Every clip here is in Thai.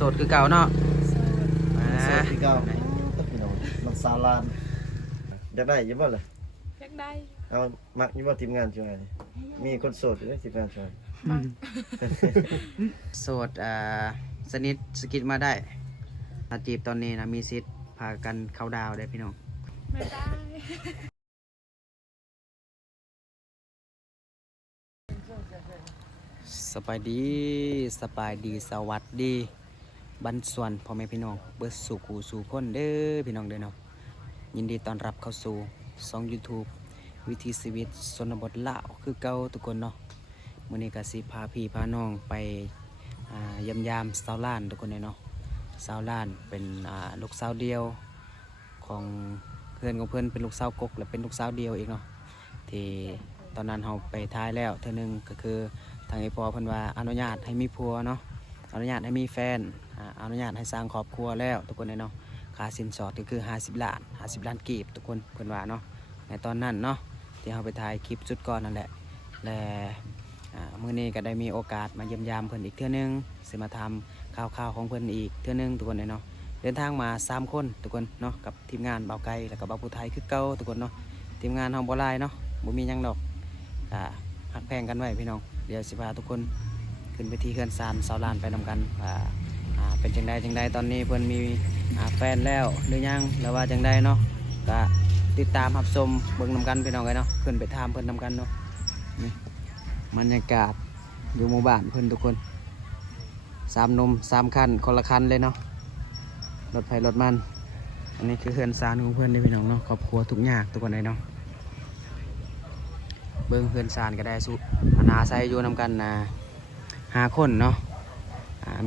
สดคือเก่าเนาะโสดที่เก่าพี่น้องมันซาลานอยากได้อยังบ่เลยอยากได้เอามักอยังบ่ทีมงานช่วยมีคนโสดอยู่ในทีมงานช่วยโสดสนิทสกิดมาได้ถ้าจีบตอนนี้นะมีสิทธิ์พากันเข้าดาวได้พี่น้องไม่ได้สบายดีสวัสดีบันส่วนพ่อแม่พี่น้องเบิดสู่กูสู่คนเด้อพี่น้องเด้อเนาะยินดีต้อนรับเข้าสู่ช่อง YouTube วิถีชีวิตชนบทลาวคือเก่าทุกคนเนาะมื้อนี้ก็สิพาพี่พาน้องไปยามสาวล้านทุกคนเนาะสาวล้านเป็นลูกสาวเดียวของเพื่อนของเพื่อนเป็นลูกสาวกกและเป็นลูกสาวเดียวอีกเนาะที่ตอนนั้นเราไปท้ายแล้วเท่านึงก็คือทางไอพ่อเพิ่นว่าอนุญาตให้มีผัวเนาะอนุญาตให้มีแฟนอนุญาตให้สร้างครอบครัวแล้วทุกคนเนาะค่าสินสอดก็คือ50 ล้านกีบทุกคนเพิ่นว่าเนาะในตอนนั้นเนาะที่เราไปถ่ายคลิปสุดก่อนนั่นแหละและมื้อนี้ก็ได้มีโอกาสมาเยี่ยมยามเพิ่นอีกเทื่อนึงสิมาทำข่าวของเพิ่นอีกเทื่อนึงทุกคนเนาะเดินทางมา3คนทุกคนเนาะกับทีมงานเบาไกลแล้วก็เบาผู้ไทยคือเก่าทุกคนเนาะทีมงานเฮาบ่หลายเนาะบ่มีหยังดอกหักแพงกันไว้พี่น้องเดี๋ยวสิพาทุกคนขึ้นไปที่เขื่อนซานสาวลานไปนำกันเป็นจังใดตอนนี้เพิ่นมีแฟนแล้วหรือยังแล้วว่าจังใดเนาะก็ติดตามรับชมเบิ่งนำกันพี่น้องกันเนาะขึ้นไปถามเพิ่นนำกันเนาะนี่บรรยากาศอยู่หมู่บ้านเพิ่นทุกคน3 หนุ่ม 3 คันคนละคันเลยเนาะรถไฟรถมันอันนี้คือเขื่อนซานของเพิ่นเด้พี่น้องเนาะครอบครัวทุกอย่างทุกคนเลยเนาะเบิ่งเพื่อนซานก็ได้สุอาศัยอยู่นำกัน5 คนเนาะ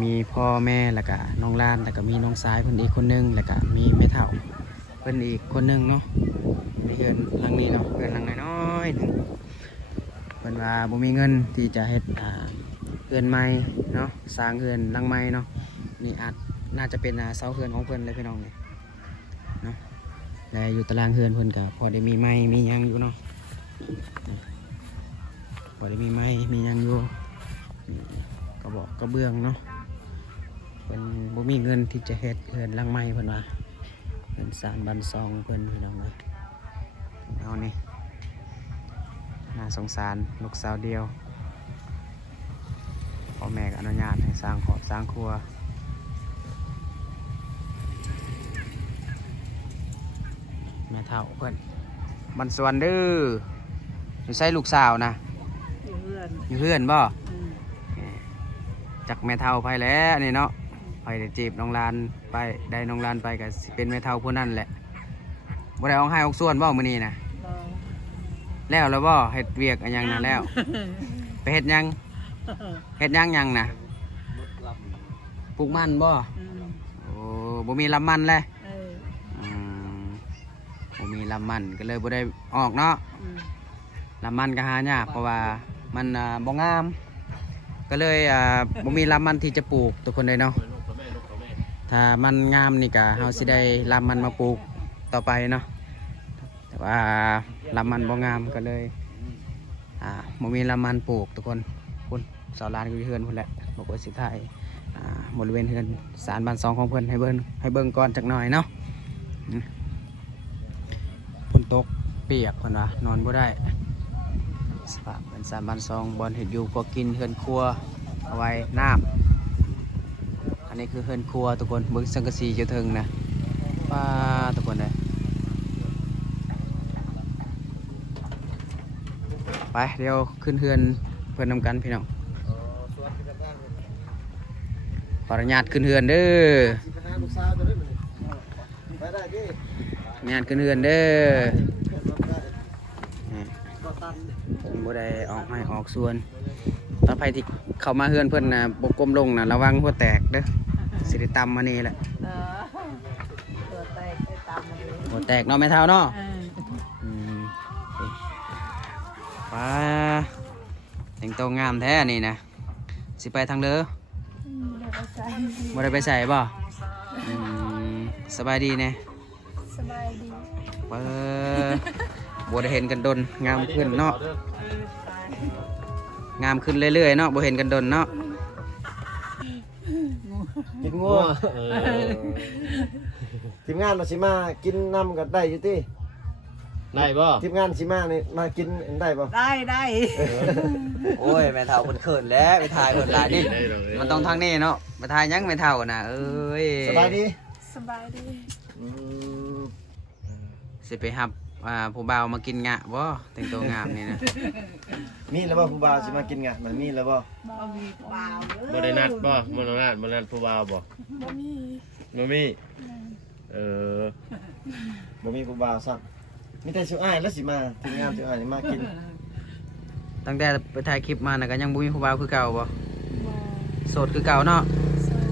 มีพ่อแม่แล้วก็น้องล้านแล้วก็มีน้องสายเพิ่นอีกคนนึงแล้วก็มีแม่เฒ่าเพิ่นอีกคนนึงเนาะในเฮือนหลังนี้เนาะเฮือนหลังน้อยๆนึงเพิ่นว่าบ่มีเงินที่จะเฮ็ดเฮือนใหม่เนาะสร้างเฮือนหลังใหม่เนาะนี่น่าจะเป็นเสาเฮือนของเพิ่นเลยพี่น้องนี่เนาะและอยู่ตารางเฮือนเพิ่นก็พอได้มีไม้มีหยังอยู่เนาะพอได้มีไม้มียังอยู่ก็บอกก็เบื้องเนาะเป็นบ่มีเงินที่จะเฮ็ดเงินลังไม้เพิ่นว่าเงิน3 บัน 2เพิ่นพี่น้องเลยเอานี่น่าสงสารลูกสาวเดียวพ่อแม่ก็อนุญาตให้สร้างครัวแม่เฒ่าเพิ่นบันสวนเด้ออยู่ใส่ลูกสาวนะอยู่เพื่อนบ่จากแม่เฒ่าไปแล้วนี่เนาะไปได้จีบน้องลานไปได้น้องลานไปก็สิเป็นแม่เฒ่าผู้นั้นแหละบ่ได้ออกให้ออกส่วนบ่มื้อนี้นะแล้วบ่เฮ็ดเวียกอันยังน่ะแล้วไปเฮ็ดยังนะปลูกมันบ่โอ้บ่มีลำมันเลยบ่มีลำมันก็เลยบ่ได้ออกเนาะลำมันก็หายากเพราะว่ามันบ่งามก็เลยบ่มีลำมันที่จะปลูกทุกคนเลยเนาะถ้ามันงามนี่ก็เฮาสิได้ลำมันมาปลูกต่อไปเนาะแต่ว่าลำมันบ่งามก็เลยบ่มีลำมันปลูกทุกคนคุณสาวลานก็อยู่เฮือนพุ่นแหละบอกว่าสิถ่ายบริเวณเฮือน3 บัน 2ของเพิ่นให้เบิ่งก่อนจักหน่อยเนาะฝนตกเปียกเพิ่นว่านอนบ่ได้สภาพเป็น3 บัน 2บอลเห็ดอยู่พอกินเฮือนครัวเอาไว้น้ำอันนี้คือเฮือนครัวทุกคนเบิ้งสังกะสีเจ้าเทิงนะป้าทุกคนเลยไปเดี๋ยวขึ้นเฮือนเพื่อนนำกันพี่น้องขออนุญาตขึ้นเฮือนเด้องานขึ้นเฮือนเด้อบ่ได้ออกให้ออกส่วนต่อไปที่เข้ามาเฮือนเพิ่นนะบกกลมลงนะระวังหัวแตกเด้อสิได้ตำมานี่แหละหัวแตกเนาะแม่เฒ่าเนาะป้าแต่งตัวงามแท้นี่นะสิไปทางเด้อบ่ได้ไปใส่บ่สบายดีแน่สบายดีบ่ได้เห็นกันดนงามขึ้นเนาะงามขึ้นเรื่อยๆเนาะบ่เห็นกันดนเนาะ กินงัว เออ ทีมงานมาสิมากินน้ำกันได้อยู่ติ ได้บ่ ทีมงานสิมานี่มากินได้บ่ ได้ โอ้ยแม่เฒ่าเพิ่นเขินแล้วไปถ่ายเพิ่นหลายนี่ ได้เลย มันต้องทางนี้เนาะไปถ่ายยังแม่เฒ่าน่ะเอ้ย สบายดี สบายดี อืม สิไปรับผู้บ่าวมากินงะบ่แต่งตัวงามนี่นะ มีแล้วบ่ผู้บ่าวสิมากินงะมันมีแล้วบ่ บอ มีเปล่า บ่ได้นัดบ่บ่ได้นัดผู้บ่าวบ่ บ่มี บ่มี แม่ เออ บ่มีผู้บ่าวซักมีแต่สิอ้ายแล้วสิมาทีมงานสิอ้ายนี่มากิน ตั้งแต่ไปถ่ายคลิปมาน่ะก็ยังบ่มีผู้บ่าวคือเก่าบ่ บอ โสดคือเก่าเนาะ โสด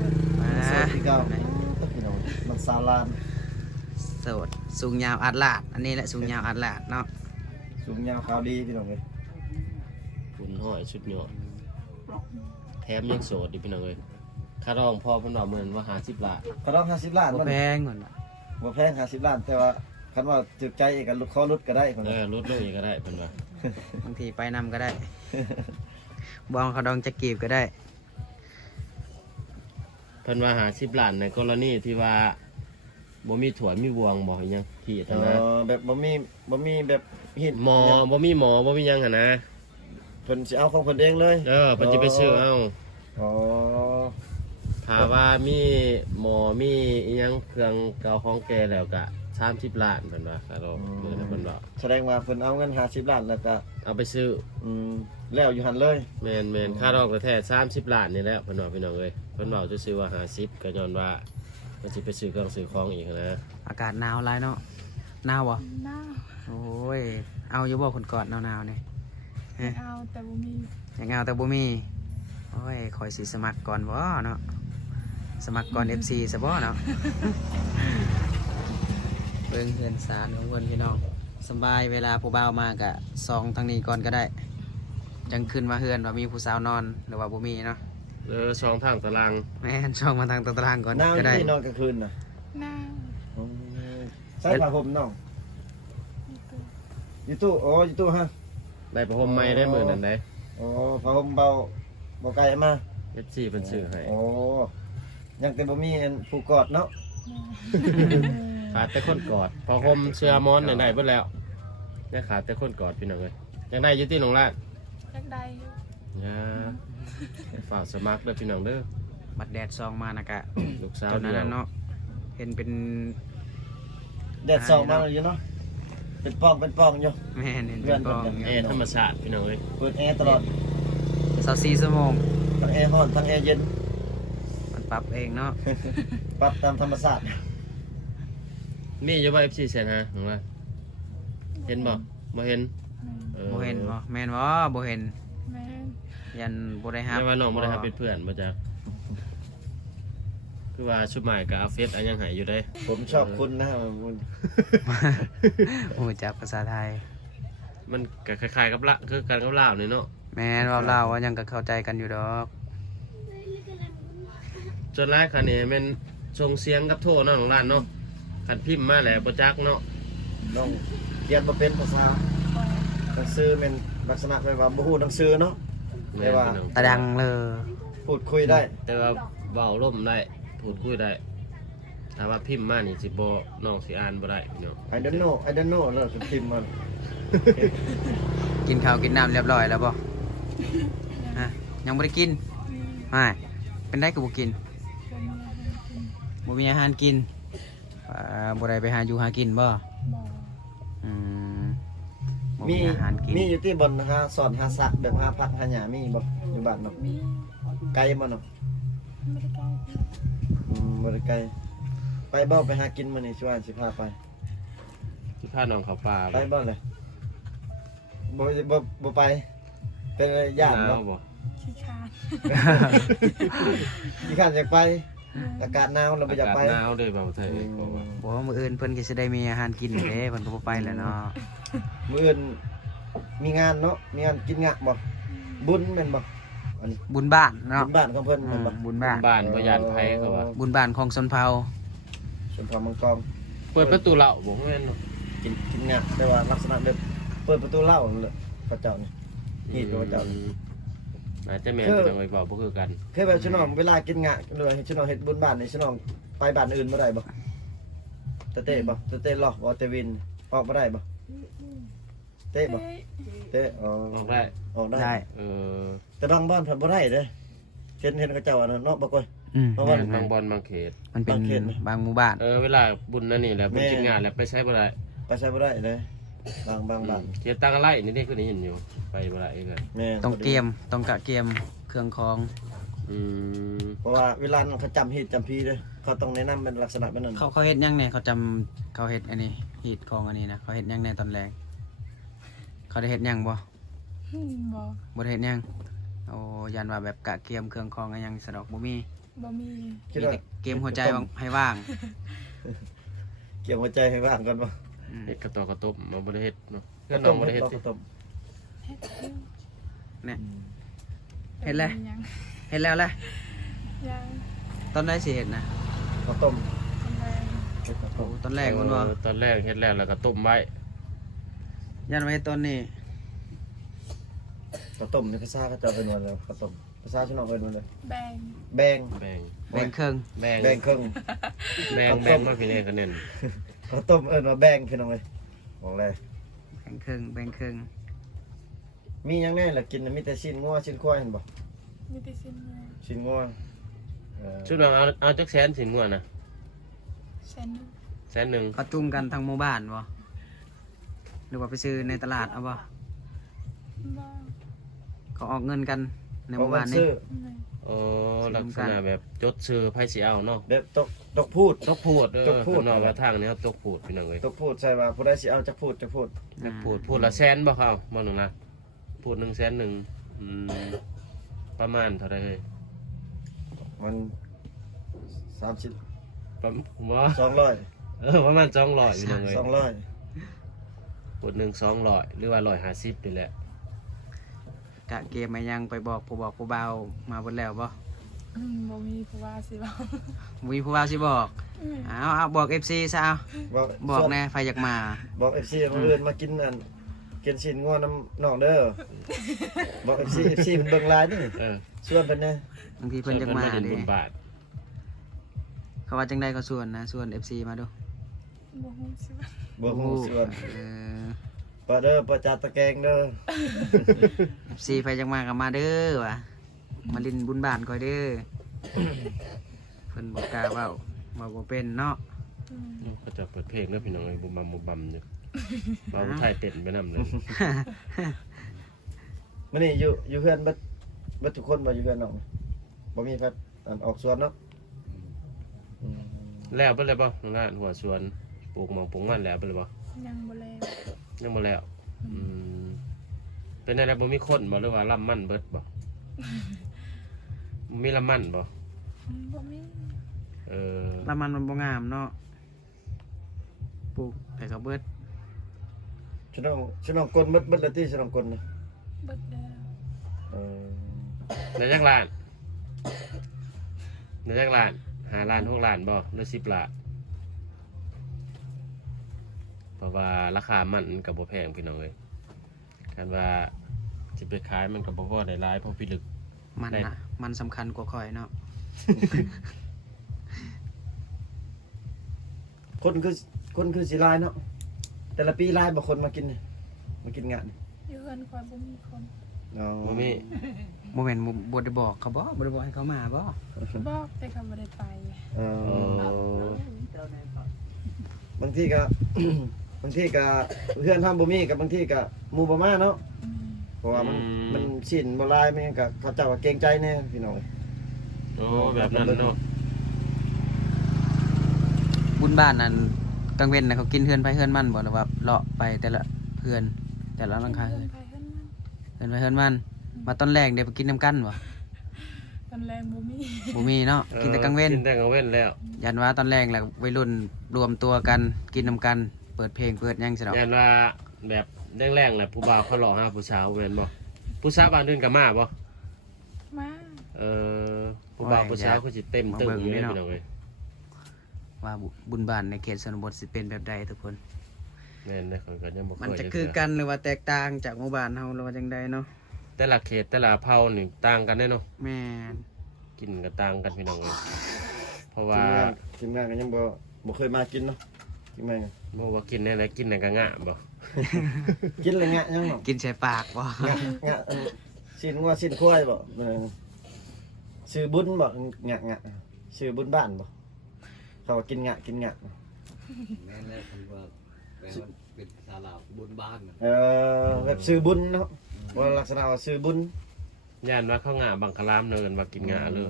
สวัสดีครับพี่น้องมันซาลาน โสดสูงยาวอัดลาดอันนี้แหละสูงยาวอัดลาดเนาะ สูงยาวขาวดีพี่น้องเอ้ย คุณห้อยชุดยอดแถมยังโสดดิพี่น้องเอ้ยค่าร้องพ่อเพิ่นว่าเหมือนว่า50 บาท ก็ต้อง50ล้าน บ่ มัน แพงก่อนน่ะ บ่แพง50ล้านแต่ว่าคันว่าถูกใจเอกก็ขอลดก็ได้คน ลดลงอีกก็ได้เพิ่นว่า บางทีไปนำก็ได้ บองเขาดองจะกีบก็ได้ เพิ่นว่า50 ล้านในกรณีที่ว่าบ่มีถั่วมีบวงบ่อีหยังที่ เอ ท่านนะ อแบบบ่มีแบบหิน หมอบ่มีหมอบ่มีหยังหั่นนะ เพิ่นสิเอาของเพิ่นเองเลย เพิ่นสิไปซื้อเอา อ๋อ ถ้าว่ามีหมอมีอีหยังเครื่องเก่าของแกแล้วก็30 ล้านเพิ่นว่าค่าร้องมื้อนั้นเพิ่นว่า แสดงว่าเพิ่นเอาเงิน50ล้านแล้วก็ เอาไปซื้อ แล้วอยู่หันเลย แมนค่ารองกระแท้30 ล้านนี่แหละเพิ่นว่าพี่น้องเอ้ยเพิ่นเว้าซื่อๆว่า50ก็ย้อนว่าเพิ่นสิไปซื้อเครื่องซื้อของอีกนะ อากาศหนาวหลายเนาะหนาวบ่ หน้า โอ้ยเอาอยู่บ่คนกอดหนาวๆนี่ เอาแต่บ่มี ยังเอาแต่บ่มีโอ้ยคอยสิสมัครก่อนบ่เนาะสมัครก่อน FC ซะบ่เนาะ เบิ่งเฮือนสารของเพิ่นพี่น้องสำบายเวลาผู้บ่าวมากะซองทางนี้ก่อนก็ได้ จังขึ้นมาเฮือนว่ามีผู้สาวนอนหรือว่าบ่มีเนาะ ช่องทางตาราง แม่นช่องมาทางตารางก่อน หนาว ก็ได้ ที่นอนกลางคืนน่ะ หน้า ใส่ผ้าห่มน้องอยู่ตู้อ๋ออยู่ตู้ฮะ ได้ประพรมไม้ได้มื้อนั้นได้ อ๋อผ้าห่มเบาไกลมา FC เพิ่นซื้อให้ อ๋อยังแต่บ่มีอันผู้กอดเนาะ ขาดแต่คนกอดพอห่มเสื้อมอนได้เบิดแล้วยังขาดแต่คนกอดพี่น้องเอ้ยยังได้อยู่ที่โรงร้าน อยากได้อยู่ อย่าฝากสมัครเด้อพี่น้องเด้อ บัดแดดซองมานะกะ ลูกสาว ตอน เดี นั้น ยว น่ะเนาะเห็นเป็น แดดส่องมาอยู่เนาะเป็นปองอยู่ แม่นเห็นเป็นกอง แอร์ธรรมชาติพี่น้องเอ้ย เปิดแอร์ตลอด 24ชั่วโมง ทั้งแอร์ร้อนทั้งแอร์เย็น มันปรับเองเนาะ ปรับตามธรรมชาติ มีอยู่บ่ FC แสนฮะน้องว่าเห็นบ่บ่เห็นออ บ่เห็นบ่แม่นบ่บ่เห็น แม่ ยันบ่ได้รับ ไม่ว่าน้องบ่ได้ครับเป็นเพื่อนบ่จ๊ะคือว่าชุดใหม่กับเอาเฟซอันยังหายอยู่ได้ ผมชอบคุณนะมัน โอ้จักภาษาไทย มันก็คล้ายๆกับละคือกันกับลาวนี่เนาะ แม่นเว้าลาวว่ายังก็เข้าใจกันอยู่ดอก จนแรกคันนี้แม่นส่งเสียงกับโทรเนาะของร้านเนาะคันพิมพ์มาแล้วบ่จักเนาะ น้องเขียนบ่เป็นภาษาหนังสือเป็นลักษณะแบบว่าบ่ฮู้หนังสือเนาะ แต่ว่า พี่น้อง ตะดังเลย พูดคุยได้ แต่ว่าเว้าล่มได้พูดคุยได้ถ้าว่าพิมพ์มานี่สิบ่น้องสิอ่านบ่ได้พี่น้อง I don't know แล้วคือพิมพ์มัน กินข้าวกินน้ำเรียบร้อยแล้วบ่ฮะยังบ่ได้กินไม่เป็นได้ก็บ่กินบ่มีอาหารกินบ่ได้ไปหาอยู่หากินบ่ บอ อืมบ่ มี มีอาหารกิน มีอยู่ที่บนหาสอนหาสักแบบหาผักหาหญ้ามีบ่อยู่บ้านเนาะ มี ไกลบ่เนาะ ไม่ได้ใกล้ บ่ได้ไกลไปบ่ไปหากินมื้อนี้สิว่าสิพาไป สิพาน้องเข้าป่า ไปบ่เลยบ่ไป เป็นอะไรญาติ หน บ่ วบ่ ขี้คร้าน ที่ข้านอยากไป อากาศหนาวเราบ่อยากไป อหนาวเด้บ่าวไทยบอกว่า บ่ว่ามื้ออื่นเพิ่นก็สิได้มีอาหารกินเด้เพิ่นก็บ่ไปแล้วเนาะ มื้ออื่นมีงานเนาะมีงานกินงะบ่บุญแม่นบ่อันนี้ บุญบ้านเนาะ บุญบ้านของเพิ่น อื แม่น ม บ่ บุญบ้าน บ้านบ่ยานไผเขาว่า บุญบ้านของชนเผ่า ส่วนพามังกร เปิดประตูเหล้าบ่แม่นเนาะ กินงะแต่ว่าลักษณะแบบเปิดประตูเหล้าเลยพระเจ้านี่ นี่พระเจ้านี่ อาจจะแม่นพี่น้องเอ้ยบอกบ่คือกัน เคยแบบชนองเวลากินงะหรือว่าชนองเฮ็ดบุญบ้านนี่ชนองไปบ้านอื่นบ่ได้บ่เตะบ่เตะหรอกบ่เตะวินออกบ่ได้บ่เตะบ่ เฮ้ย เตะอ๋อ ออกได้ ออกได้ ได้ เออ แต่บางบ้านเพิ่นบ่ได้เด้เห็นเขาเจ้าอันนั้นเนาะบ่ก่อย เพราะว่า แม่นบางบอลบางเขต มันเป็น บางเขตไหม บางหมู่บ้าน เวลาบุญนั่นนี่แหละบุญกินงานแล้วไปใช้บ่ได้ ไปใช้บ่ได้เด้บางบ้าน เขตตังอะไรนี่คือได้ยินอยู่ไปบ่ได้เลย แม่ ต้องเกมต้องกะเกมเครื่องของ อืม เพราะว่าเวลาเขาจำเหตุจำพีเด้เขาต้องแนะนำเป็นลักษณะแบบนั้น เขาเฮ็ดหยังเนี่ยเขาจำเขาเฮ็ดอันนี้ฮีตของอันนี้นะเขาเฮ็ดหยังในตอนแรกเขาได้เฮ็ดหยังบ่ บอก บ่ได้เฮ็ดหยังโอ้ยันว่าแบบกะเกมเครื่องของอันหยังสะดอกบ่มี บ่มี คิด มี ว่า แต่เกมหัวใจให้ว่าง เกี่ยวหัวใจให้ว่างกันบ่ อืม เฮ็ดกระตอกกระตบมาบ่ได้เฮ็ดเนาะเพื่อนน้องบ่ได้เฮ็ดสิ ต้ม เฮ็ดอยู่ เนี่ย เฮ็ดแล้ว ยัง เฮ็ดแล้วแหละ ยัง ตอนได้สิเฮ็ดนะ ข้าวต้ม ทำไม เฮ็ดข้าว โอ้ ต้ม ตอนแรกมันว่า ตอนแรกเฮ็ดแล้วก็ต้มไว้ ยันไว้ตอนนี้ ข้าวต้มในภาษาเขาเจะเป็นว่าแล้วข้าวต้มภาษาชนองเป็นว่าเลย แบ่ง แบง แบ่ง แบ่งเครื่อง แบ่ง แบงครึ่ง แบ่งมาพี่เล่คะแนน ข้าวต้มว่าแบงพี่น้องเลยบอกเลย แบ่งเครื่องแบ่งเครื่อง มีหยังแน่ล่ะกินน่ะมีแต่ชิ้นงัวชิ้นควายเห็นบ่ มีแต่สิ้นเงิน ชิ้นงัวเออ ชุดน้องเอาจักแสนสินงัวนะ แสนหนึ่ง แสนหนึ่ง เขาจุ่มกันทั้งหมู่บ้านบ่หรือว่าไปซื้อในตลาดเอาบ่ บ่ เขาออกเงินกันในห ของ มู่ มั บ้าน น นี่ ซื้อ ไม่ โอ้ลักษณะแบบจดชื่อไผสิเอาเนาะ แบบตกพูด ตกพูด ตกพูด ข้างนอกว่าทางนี้เขาตกพูดพี่น้องเอ้ย ตกพูดใช่ว่าผู้ใดสิเอาจักพูด ตกพูดละแสนบ่เขาบ่หนึงนะพูด1 1 0 0 0อืมประมาณเท่าใดเอ้ย มัน30 ประมาณบ่ 200 ประมาณ200พี่น้องเอ้ย 200 พูด1 200หรือว่า150นี่แหละ กะเกมมายังไปบอกผู้เบามาเบนแล้วบ่ บ่มีผู้ว่าสิบ่ มีผู้เบาสิบอกเอาบอก FC ซะเอาบอกแน่ใครอยากมา บอก FC มาเอิ้นมากินอันกินชิ้นงัวน้ำน้องเด้อบอก FC เพิ่นเบิ่งหลายนี่ เออ ชวนเพิ่นแน่ บางทีเพิ่นอยากมา เดิน เด้ บุญบาท เขาว่าจังได๋ก็ส่วนนะส่วน FC มาดู บ่ฮู้สิว่า บ่ฮู้ชวน เออ เปิดเด้อเปิดจาตะแกงเด้อ FC ใครอยากมาก็มาเด้อว่ะมาลินบุญบ้านก่อยเด้อเพิ่นบ่กล้าเว้าบ่เป็นเนาะ ก็จะเปิดเพลงแล้วพี่น้องไอ้บุมบัมอยู่เราไทยเต้นไปนำเลย มื้อนี้อยู่เฮือนเบิดทุกคนบ่อยู่เฮือนน้องบ่มีพัดอันออกสวนเนาะอืม แล้วไปเลยป่ะทางด้านหัวสวนปลูกหมองปลูกมันแล้วไปเลยป่ะ ยังบ่แล้ว ยังมาแล้วเป็นอะไรบ่มีคนบ่หรือว่าลำมันเบิดบ่มีลำมันบ่ บ่มี เออ แล้วมันบ่งามเนาะปลูกแต่ก็เบิด ฉนองกลเบิดแล้วติฉนองกลนะ เบิดแล้ว เออ ในจักรล้านในจักรล้าน5 ล้าน6 ล้านบ่หรือ10 ล้านเพราะว่าราคามันก็บ่แพงพี่น้องเอ้ยคันว่าสิไปขายมันก็บ่พอได้หลายเพราะพิลึก มัน ได้ น่ะมันสำคัญกว่าข่อยเนาะ คนคือสิหลายเนาะแต่ละปีหลายบ่คนมากินนี่มากินงาน อยู่เฮือนคอยบ่มีคน อ๋อ บ่มี บ่แม่นบ่ได้บอกเขาบ่ได้บอกให้เขามาบ่ บอกแต่เขาบ่ได้ไป เอ เอ อ อบ างทีก็ บางทีก็เพื่อนทำบ่มีกับบางทีก็หมู่บ่มาเนาะ อืม เพราะว่ามันสิ้นบ่หลายแม่นก็เขาเจ้าก็เกรงใจแน่พี่น้อง โอ้แบบนั้นเนาะ บุญบ้านนั้นกลางเว้นน่ะเขากินเฮือนไปเฮือนมันบ่หรือว่าเลาะไปแต่ละเฮือนแต่ละหลังคา เฮื เฮื อ อน น ไปเฮือนมัน เฮือนไปเฮือนมันมาตอนแรกเดี๋ยวไปกินน้ำกันบ่ ตอนแรกบ่มี บ่มีเนาะกินแต่กลางเว้น กินแต่กลางเว้นแล้ว ยันว่าตอนแรกแหละวัยรุ่นรวมตัวกันกินน้ำกันเปิดเพลงเปิดหยังสิดอก ยันว่าแบบแรงๆแหละผู้บ่าวเขาหลอกหาผู้สาวแม่นบ่ผู้สาวบ้านอื่นก็มาบ่ มา ผู้บ่าวผู้สาวเขาสิเต็มตึงอยู่เลยพี่น้องเอ้ย ว่าบุญบ้านในเขตชนบทสิเป็นแบบใดทุกคน แม่นนะเขาก็ยังบ่ มัน ค่อย จะคือกันหรือว่าแตกต่างจากหมู่บ้านเฮาหรือว่าจังใดเนาะ แต่ละเขตแต่ละเผ่านี่ต่างกันแน่เนาะ แม่น กินก็ต่างกันพี่น้องเอ้ยเพราะว่า ทีมงานก็ยังบ่เคยมากินเนาะทีมงาน บ่ว่ากินแน่แล้วกินน่ะก็งะบ่ กินอะไรเงี้ยยังเนาะ กินใส่ปากบ่ งะสิ้นงัวสิ้นควายบ่ชื่อบุญบ่งะชื่อบุญบ้านบ่เขาว่ากินงะ แม่นแล้วคือว่าแปลว่าเป็นภาษาลาวบนบ้านน่ะ แบบชื่อบุญเนาะว่าลักษณะว่าชื่อบุญ ย่านว่าเขางะบังคลามเนินว่ากินงะเลย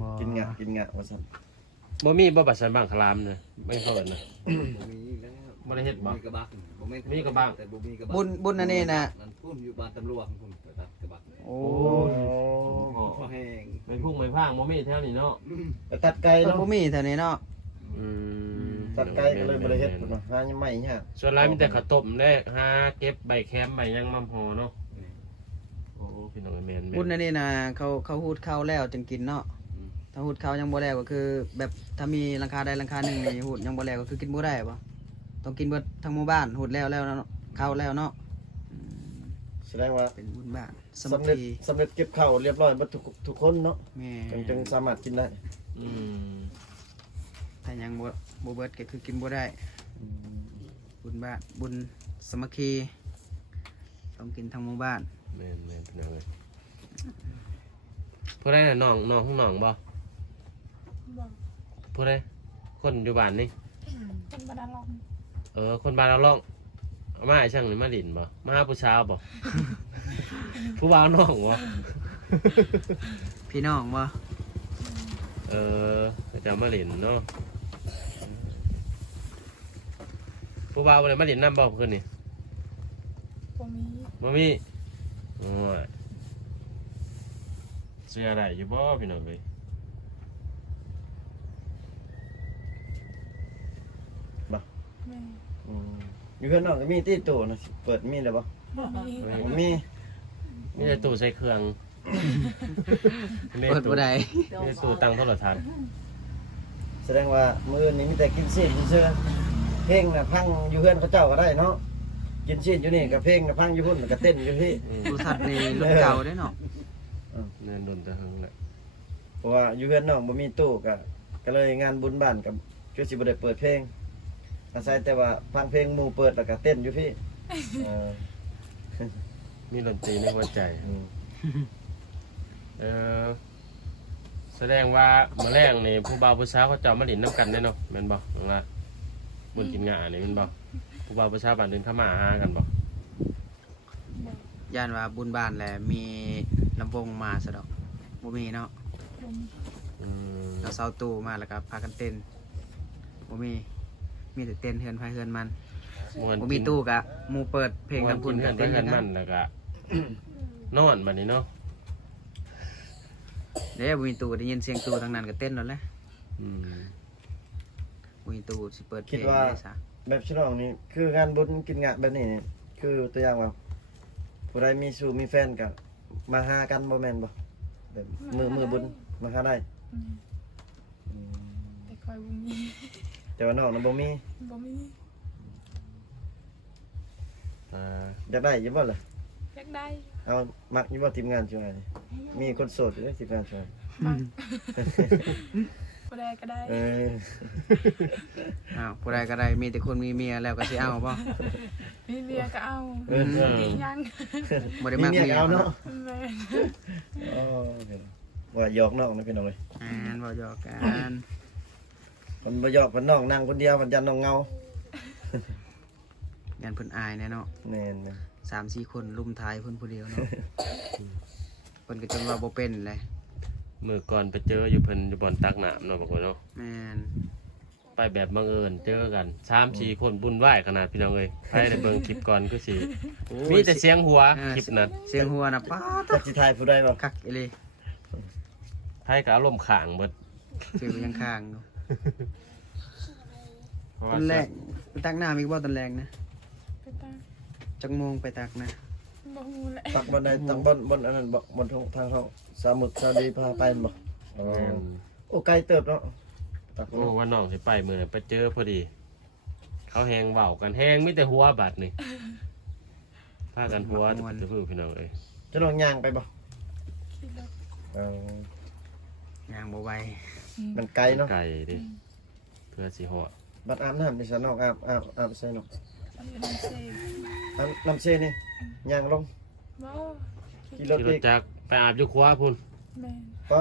บ่ กินงะว่าซั่น บ่มีบ่บัดสันบังคลามเนยไม่เพิ่นน่ะ บ่มีแล้ว บ่ได้เฮ็ดบ่ มีกระบักบ่แม่น มีกระบัก แต่บ่มีกระบัก บุญอันนี้น่ะ นั่นพุ่นอยู่บ้านตำรวจพุ่นไปตัดกระบัก โอ้ พอแห้ง ไม่พุ่งไม่พางบ่มีแถวนี้เนาะ ไปตัดไก่ เพิ่น เนาะ บ่มีเท่านี้เนาะ อืม ตัดไก่ก็เลยบ่ได้เฮ็ดเพิ่นว่าหายังไม่ยาก ส่วนหลายมีแต่ข้าวต้มเด้หาเก็บใบแคมใบหยังมาห่อเนาะโอ้พี่น้องแม่น บุญอันนี้น่ะเขาฮูดข้าวแล้วจึงกินเนาะถ้าฮูดข้าวยังบ่แล้วก็คือ แบบถ้ามีราคาใดราคาหนึงนี่ฮูดยังบ่แล้วก็คือกินบ่ได้บ่ต้องกินเบิดทั้งหมู่บ้านฮูดแล้วเนาะข้าวแล้วเนาะอืม แสดงว่า เป็นบุญบ้านสมัค สำเร็จ คี เก็บข้าวเรียบร้อยเบิดทุกคนเนาะ แม่ จึงสามารถกินได้ อืม ถ้ายังบ่เบิดก็คือกินบ่ได้บุญบ้านบุญสมัคคีต้องกินทั้งหมู่บ้าน แม่นพี่น้องเอ้ยผู้ใดน่ะน้องของน้องบ่ บอก ผู้ใดคนอยู่บ้านนี่ คนบาดาลอง คนบ้านเราล่องเอามาไอ้ช่างนี่มาหลินบ่มาหาผู้สาวบ่ ผู้บ่าวน้องบ่ พี่น้องบ่ จะมาหลินเนาะผู้บ่าวบ่ได้มาหลินน้ำบ่คืนนี่ บ่มี บ่มีโอ้ยเสียได้อยู่บ่พี่น้องเอ้ย แม่ อยู่เพื่อนน้องก็มีที่ตู้นะเปิดมีเลยบ่ บ่มี บ่มี มีแต่ตู้ใส่เครื่อง เปิดบ่ได้ มีแต่ตู้ตั้งโทรทัศน์ แสดงว่ามื้อนี้มีแต่กินซีนเชื่อเพลงน่ะพังอยู่เพื่อนเขาเจ้าก็ได้เนาะกินซีนอยู่นี่กับเพลงน่ะพังอยู่พุ่นก็เต้นอยู่ที่ ดูทัดนี่รุ่นเก่าเด้เนาะ เนินดนตะหึงแหละ เพราะว่าอยู่เพื่อนน้องบ่มีตู้ก็เลยงานบุญบ้านกับคือสิบ่ได้เปิดเพลงอาศัยแต่ว่าฟังเพลงหมู่เปิดแล้วก็เต้นอยู่พี่เออ มีดนตรีในหัวใจ แสดงว่ามื้อแรกนี่ผู้บ่าวผู้สาวเขาเจ้ามาหลินน้ำกันได้เนาะแม่นบ่น้องล่ะบุญกินงานี่แม่นบ่ผู้บ่าวผู้สาวบ้านอื่นเข้ามาหากันบ่ บอก ย่านว่าบุญบ้านแหละมีลำวงมาซะดอกบ่มีเนาะ บ่มี อืม เราเซาตู้มาแล้วก็พากันเต้นบ่มีแต่เต้นเฮือนไผเฮือนมัน ม่วน บ่มีตู้กะหมู่เปิดเพลง ม่วน ทำบุญ กิ กัน น เต้น กั กัน น มันแล้วก็นอนบัดนี้เนาะ เด้บ่มีตู้ได้ยินเสียงตู้ทางนั้นก็เต้นแล้วแหละ อืม บ่มีตู้สิเปิดเพล คิด ง ว่า ได้ซะ แบบฉลองนี่คืองานบุญกินงะแบบนี้นี่คือตัวอย่างว่าผู้ใดมีสู่มีแฟนก็มาหากันบ่แม่นบ่แบบมือบุญมาหาได้ แต่คอยบ่มี แต่ว่าน้องน่ะบ่มี บ่มี อยากได้อยู่บ่ล่ะ อยากได้ เอามักอยู่บ่ทีมงานช่วยมีคนโสดอยู่ในทีมงานช่วย มักบ่ได้ก็ได้ เออ อ้าวผู้ใดก็ได้มีแต่คนมีเมียแล้วก็สิเอาบ่ มีเมียก็เอา เออ มียัง บ่ได้ มี มัก เมีย เมีย ก็เอาเนาะ แม่ อ๋อว่าหยอกน้องนะพี่น้องเอ้ย อ่านบ่หยอกกัน มันบ่หยอกเพิ่นน้องนั่งคนเดียวมันยันน้องเงา ยันเพิ่นอายแน่เนาะ แม่น 3-4 คนลุมท้ายเพิ่นผู้เดียวเนาะเพิ่นก็จนว่าบ่เป็นเลย มื้อก่อนไปเจออยู่เพิ่นอยู่บ่อนตักน้ำเนาะบอกว่าเนาะ แม่น ไปแบบบังเอิญเจอกัน3-4 คนบุญไหว้ขนาดพี่น้องเอ้ยใครได้เบิ่งคลิปก่อนคือสิมีแต่เสียงหัวคลิปนั้น เสียงหัวน่ะป๊าด จักสิทายผู้ใดบ่ คักอีหลี ไทยก็อารมณ์ข้างเบิด เสียงยังข้างอยู่ เพราะ ต ว่า อนแรกไปตักน้ำอีกบ่ตอนแรกนะ ไปตาม จักโมงไปตักนะ บ่ฮู้แหละ ตักบ่ได้ตักบนอันนั้นบ่บนทางเฮาสามึกสาดีพาไปบ่อ๋อ แม่น โอ้ไกลเติบเนาะตัก โอ้ว่าน้องสิไปมื้อนั้นไปเจอพอดี เขาแฮงเว้ากันแฮงมีแต่หัวบัดนี่พากันหัวจะพูดพี่น้องเอ้ย จะลองย่างไปบ่ ขี่รถ เอย่างบ่ไหว มันไกลเนาะ ไก่ดิเพื่อสิเหาะ บัดอาบน้ำนี่ซะน้องอาบใส่น้อง เอาอยู่น้ำเซฟ อาบน้ำเซนี่ย่างลง บ่ ขี่รถ ขี่ร อี ถ ก จักรไปอาบอยู่ครัวพุ่น แม่น ป้า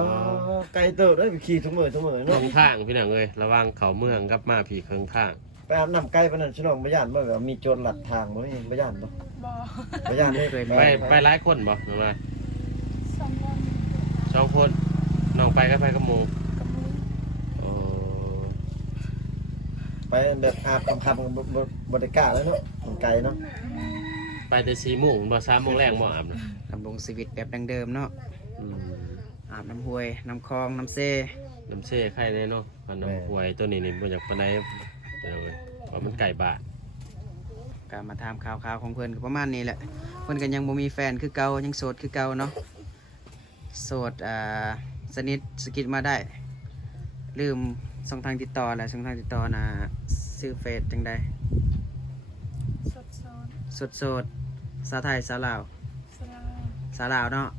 ไกลเติบได้ไปขี่ทุกมื้อ เคิ เนาะ งทางพี่น้องเอ้ยระหวังเขาเมืองกับมาพี่เคิงทาง ไปอาบน้ำไกลปานนั้นสิน้องบ่ย่านบ่แบบมีโจรลัดทางบ่มีบ่ย่านบ่ บ่ บ่ย่านเลย ไปหลายคนบ่น้องว่า สองวัน สองคนน้องไปก็ไปกับหมู่ กับมือ โอ้ ไปแบบอาบค่ำๆก็บ่ได้กล้าแล้วเนาะมันไกลเนาะ ไปแต่4 โมงบ่3 โมงแรงบ่อาบนะ ดำรงชีวิตแบบดังเดิมเนาะ อืม อาบน้ำห้วยน้ำคลองน้ำเซ น้ำเซ่ไข่แน่เนาะพันน้ำหวยตัวนี้นี่บ่อยากปานใดเด้อเว้ยเพราะมันไก่บาท ก็มาถามข่าวๆของเพื่อนก็ประมาณนี้แหละเพื่อนก็ยังบ่มีแฟนคือเก่ายังโสดคือเก่าเนาะโสดสนิทสกิดมาได้ ลืมช่องทางติดต่อแล้วช่องทางติดต่อนะซื้อเฟซจังใด สด โสดสาวไทยสาวลาว สลา สาวลาวเนาะ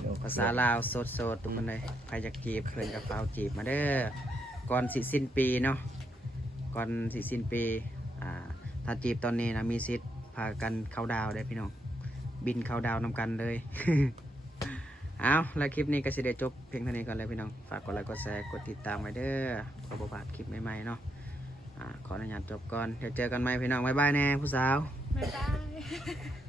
เดี๋ยว ภาษาลาวโสดทุกคนเลยใครอยากจีบเพื่อนกับฟ้าวจีบมาเด้อก่อนสิสิ้นปีเนาะก่อนสิสิ้นปีถ้าจีบตอนนี้นะมีสิทธิ์พากันเข้าดาวได้พี่น้องบินเข้าดาวนำกันเลย เอาแล้วคลิปนี้ก็สิได้จบเพียงเท่านี้ก่อนเลยพี่น้องฝากกดไลค์กดแชร์กดติดตามไว้เด้อเพื่อบ่พลาดคลิปใหม่ๆเนาะขออนุญาตจบก่อนเดี๋ยวเจอกันใหม่พี่น้องบ๊ายบายแน่ผู้สาว บ๊ายบาย